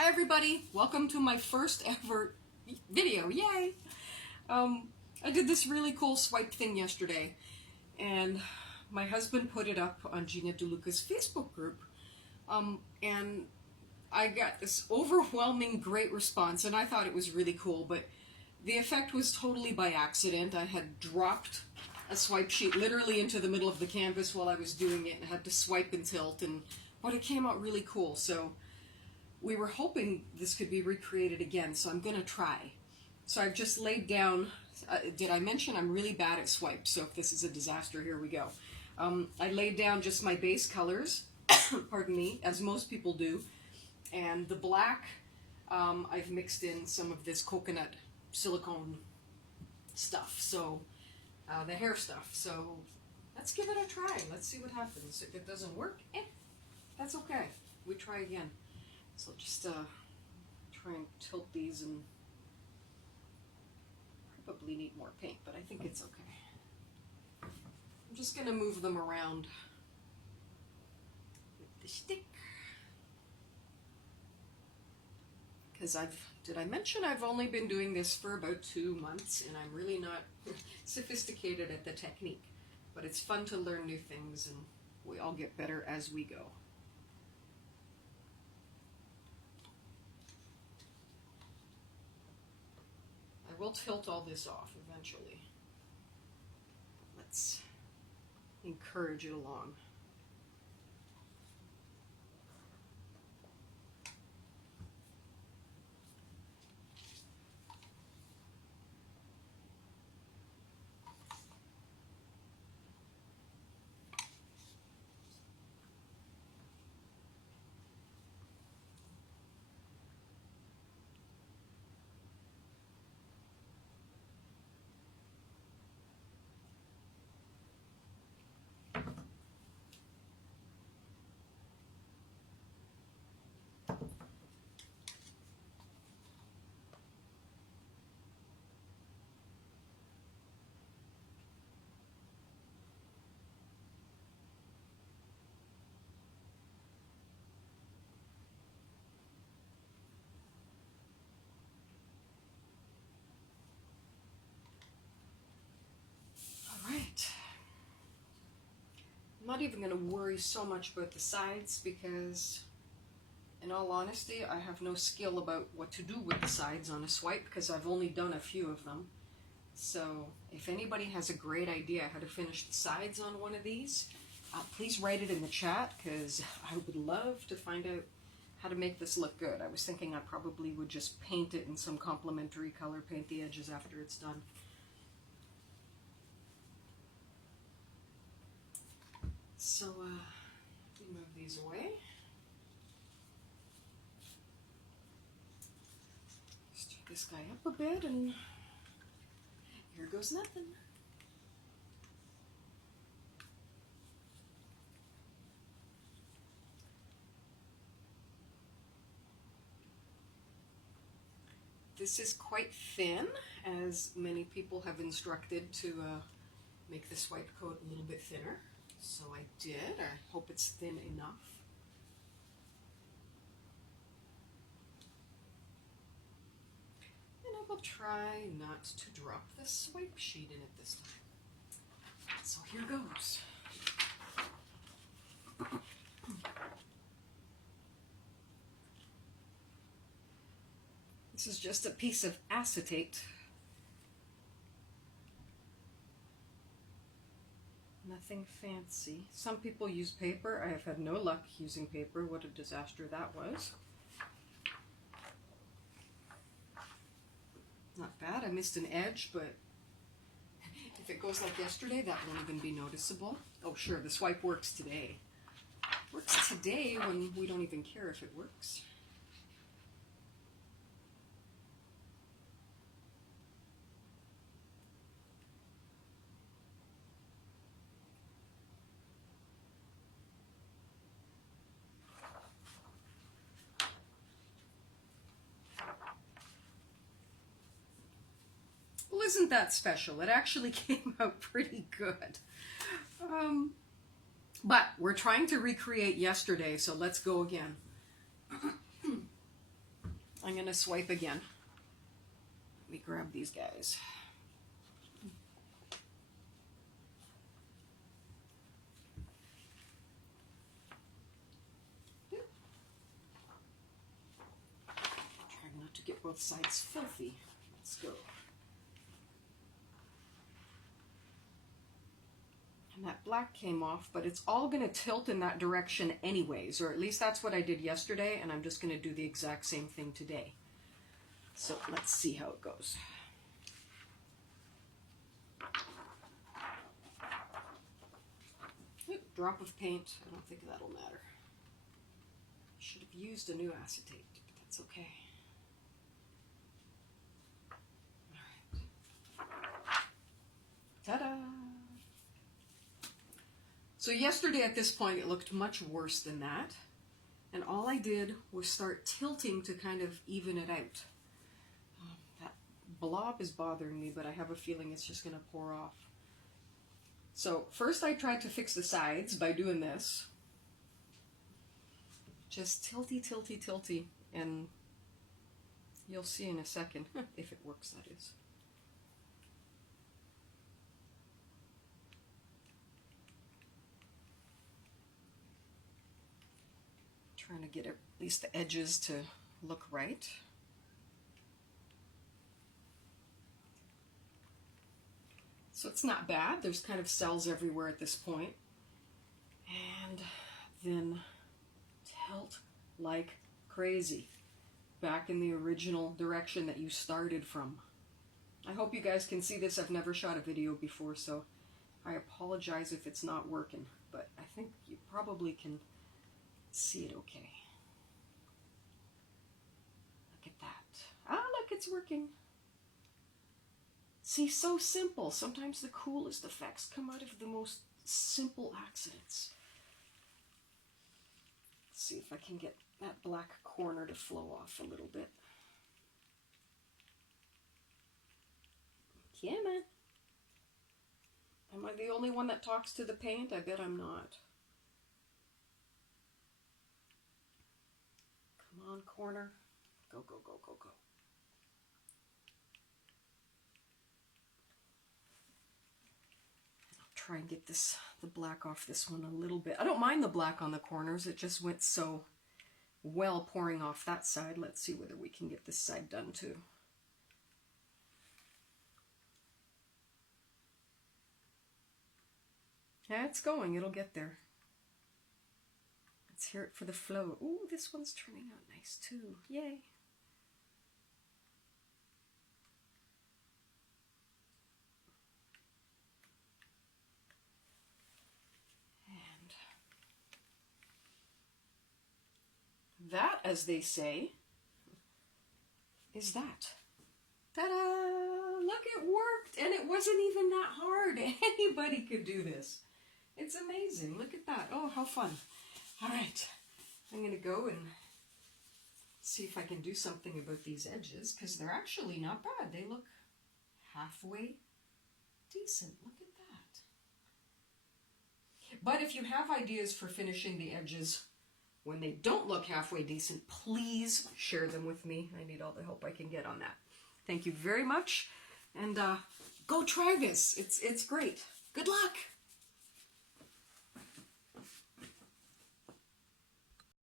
Hi everybody, welcome to my first ever video, yay! I did this really cool swipe thing yesterday, and my husband put it up on Gina DeLuca's Facebook group, and I got this overwhelming great response, and I thought it was really cool, but the effect was totally by accident. I had dropped a swipe sheet literally into the middle of the canvas while I was doing it, and had to swipe and tilt, but it came out really cool, so we were hoping this could be recreated again, so I'm going to try. So I've just laid down, did I mention I'm really bad at swipes, so if this is a disaster, here we go. I laid down just my base colors, pardon me, as most people do, and the black, I've mixed in some of this coconut silicone stuff, so the hair stuff. So let's give it a try. Let's see what happens. If it doesn't work, that's okay. We try again. So just try and tilt these, and probably need more paint, but I think it's okay. I'm just going to move them around with the stick. Because did I mention I've only been doing this for about 2 months, and I'm really not sophisticated at the technique. But it's fun to learn new things, and we all get better as we go. I will tilt all this off eventually. Let's encourage it along. I'm not even going to worry so much about the sides, because in all honesty I have no skill about what to do with the sides on a swipe, because I've only done a few of them. So if anybody has a great idea how to finish the sides on one of these, please write it in the chat, because I would love to find out how to make this look good. I was thinking I probably would just paint it in some complementary color, paint the edges after it's done. So, let me move these away. Stir this guy up a bit, and here goes nothing. This is quite thin, as many people have instructed to make the swipe coat a little bit thinner. So I did. I hope it's thin enough. And I will try not to drop the swipe sheet in it this time. So here goes. This is just a piece of acetate. Nothing fancy. Some people use paper. I have had no luck using paper. What a disaster that was. Not bad. I missed an edge, but if it goes like yesterday, that won't even be noticeable. Oh, sure, the swipe works today. Works today when we don't even care if it works. Well, isn't that special? It actually came out pretty good. But we're trying to recreate yesterday, so let's go again. I'm going to swipe again. Let me grab these guys. Trying not to get both sides filthy. Let's go. And that black came off, but it's all going to tilt in that direction anyways, or at least that's what I did yesterday, and I'm just going to do the exact same thing today. So let's see how it goes. Oop, drop of paint. I don't think that'll matter. Should have used a new acetate, but that's okay. All right. Ta-da! So yesterday at this point it looked much worse than that, and all I did was start tilting to kind of even it out. That blob is bothering me, but I have a feeling it's just going to pour off. So first I tried to fix the sides by doing this. Just tilty, tilty, tilty, and you'll see in a second, if it works, that is. Trying to get at least the edges to look right. So it's not bad. There's kind of cells everywhere at this point. And then tilt like crazy back in the original direction that you started from. I hope you guys can see this. I've never shot a video before, so I apologize if it's not working, but I think you probably can see it okay. Look at that. Ah, look, it's working. See, so simple. Sometimes the coolest effects come out of the most simple accidents. Let's see if I can get that black corner to flow off a little bit. Yeah, man. Am I the only one that talks to the paint? I bet I'm not. Come on, corner. Go, go, go, go, go. I'll try and get the black off this one a little bit. I don't mind the black on the corners. It just went so well pouring off that side. Let's see whether we can get this side done too. Yeah, it's going. It'll get there. Let's hear it for the flow. Ooh, this one's turning out nice too. Yay. And that, as they say, is that. Ta-da! Look, it worked, and it wasn't even that hard. Anybody could do this. It's amazing. Look at that. Oh, how fun. All right, I'm going to go and see if I can do something about these edges, because they're actually not bad. They look halfway decent. Look at that. But if you have ideas for finishing the edges when they don't look halfway decent, please share them with me. I need all the help I can get on that. Thank you very much, and go try this. It's great. Good luck.